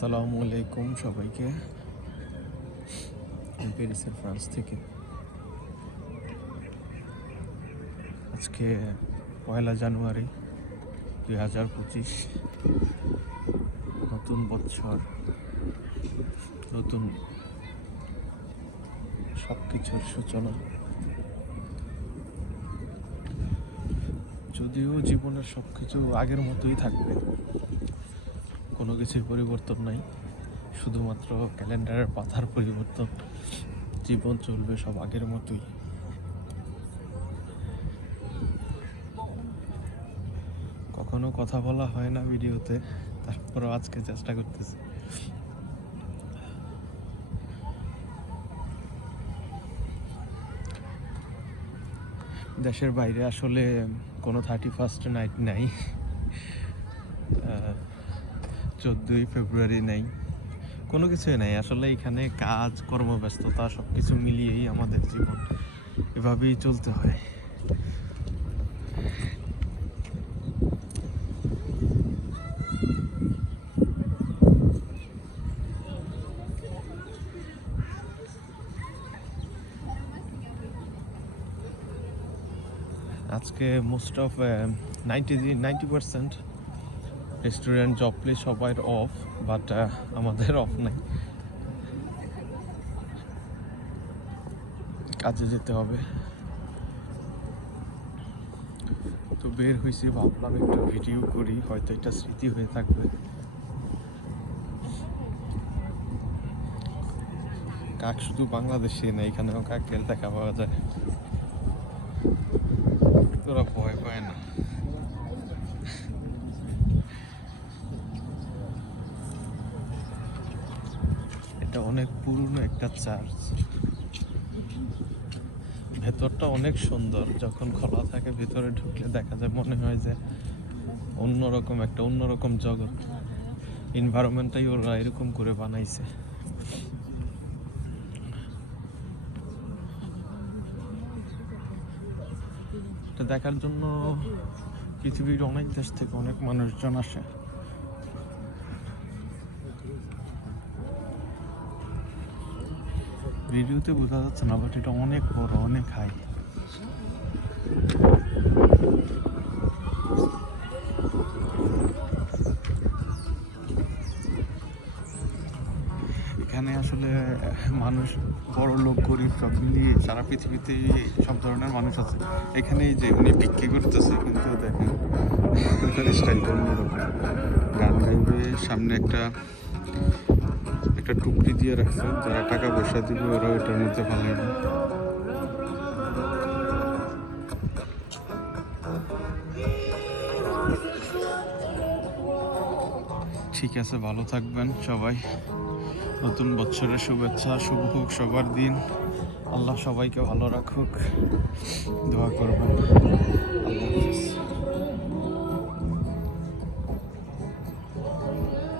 আসসালামু আলাইকুম সবাইকে। প্যারিসের ফ্রান্স থেকে আজকে 1 জানুয়ারি 2025, নতুন বছর, নতুন সব কিছুর সূচনা। যদিও জীবনের সব কিছু আগের মতোই থাকবে, কোনো কিছুর পরিবর্তন নাই, শুধুমাত্র ক্যালেন্ডারের পাতার পরিবর্তন। জীবন চলবে সব আগের মতোই। কখনো কথা বলা হয় না ভিডিওতে, তারপরও আজকে চেষ্টা করতেছি। দেশের বাইরে আসলে কোনো 31st নাইট নাই, 14ই ফেব্রুয়ারি নাই, কোনো কিছুই নাই আসলে। এখানে কাজ, কর্মব্যস্ততা সব কিছু মিলিয়েই আমাদের জীবন এভাবেই চলতে হয়। আজকে most of 90% restaurant, job place সবাই অফ, বাট আমাদের অফ নাই, কাজে যেতে হবে। তো বের হয়েছি, ভাবলাম একটা ভিডিও করি, হয়তো এটা স্মৃতি হয়ে থাকবে। কাক শুধু বাংলাদেশে না, এখানেও কাকের দেখা পাওয়া যায়। তোরা ভয় পায় না। এটা অনেক পুরনো একটা চার্চ, ভেতরটা অনেক সুন্দর। যখন খোলা থাকে ভেতরে ঢুকলে দেখা যায়, মনে হয় যে অন্যরকম জগৎ। এনভায়রনমেন্টটাই ওরা এরকম করে বানাইছে। এটা দেখার জন্য পৃথিবীর অনেক দেশ থেকে অনেক মানুষজন আসে। ভিডিওতে বোঝা যাচ্ছে না, বাট এটা অনেক বড়, অনেক হাই। এখানে আসলে মানুষ, বড় লোক, গরিব সব মিলিয়ে সারা পৃথিবীতে সব ধরনের মানুষ আছে। এখানে যে উনি বিক্রি করতেছে, কিন্তু দেখেন স্টাইলটা অন্যরকম। গান গাইবে, সামনে একটা টুকরি দিয়ে রাখছে, যারা টাকা পয়সা দিবে ওরা ওটার মধ্যে ফালাইবে। ঠিক আছে, ভালো থাকবেন সবাই। নতুন বছরের শুভেচ্ছা, শুভ হোক সবার দিন। আল্লাহ সবাইকে ভালো রাখুক, দোয়া করবেন। আল্লাহ হাফিজ।